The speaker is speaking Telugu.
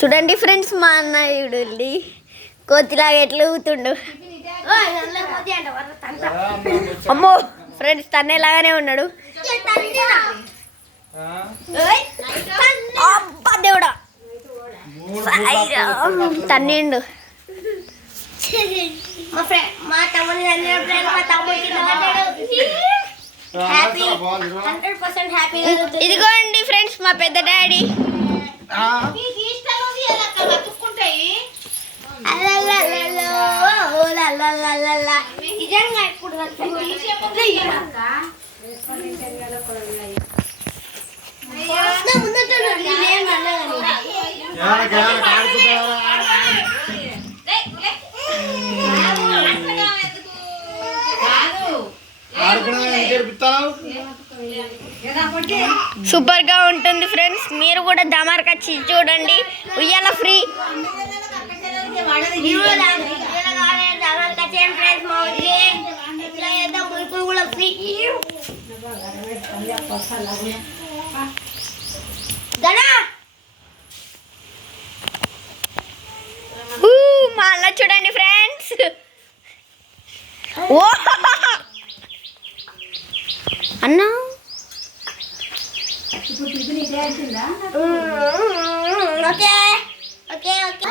చూడండి ఫ్రెండ్స్, మా అన్నయ్యుడు కోతిలాగా ఎట్లా ఊతుండు. అమ్మో ఫ్రెండ్స్, తన్నేలాగానే ఉన్నాడు. అబ్బా దేవుడా, తన్నిండు. మా తమ్ముడు ఇదిగోండి ఫ్రెండ్స్, మా పెద్ద డాడీ. సూపర్ గా ఉంటుంది ఫ్రెండ్స్. మీరు కూడా దమార్కి వచ్చి చూడండి. ఉయ్యాల ఫ్రీ. మా అన్న చూడండి ఫ్రెండ్స్. ఓ అన్నా, ఓకే ఓకే ఓకే.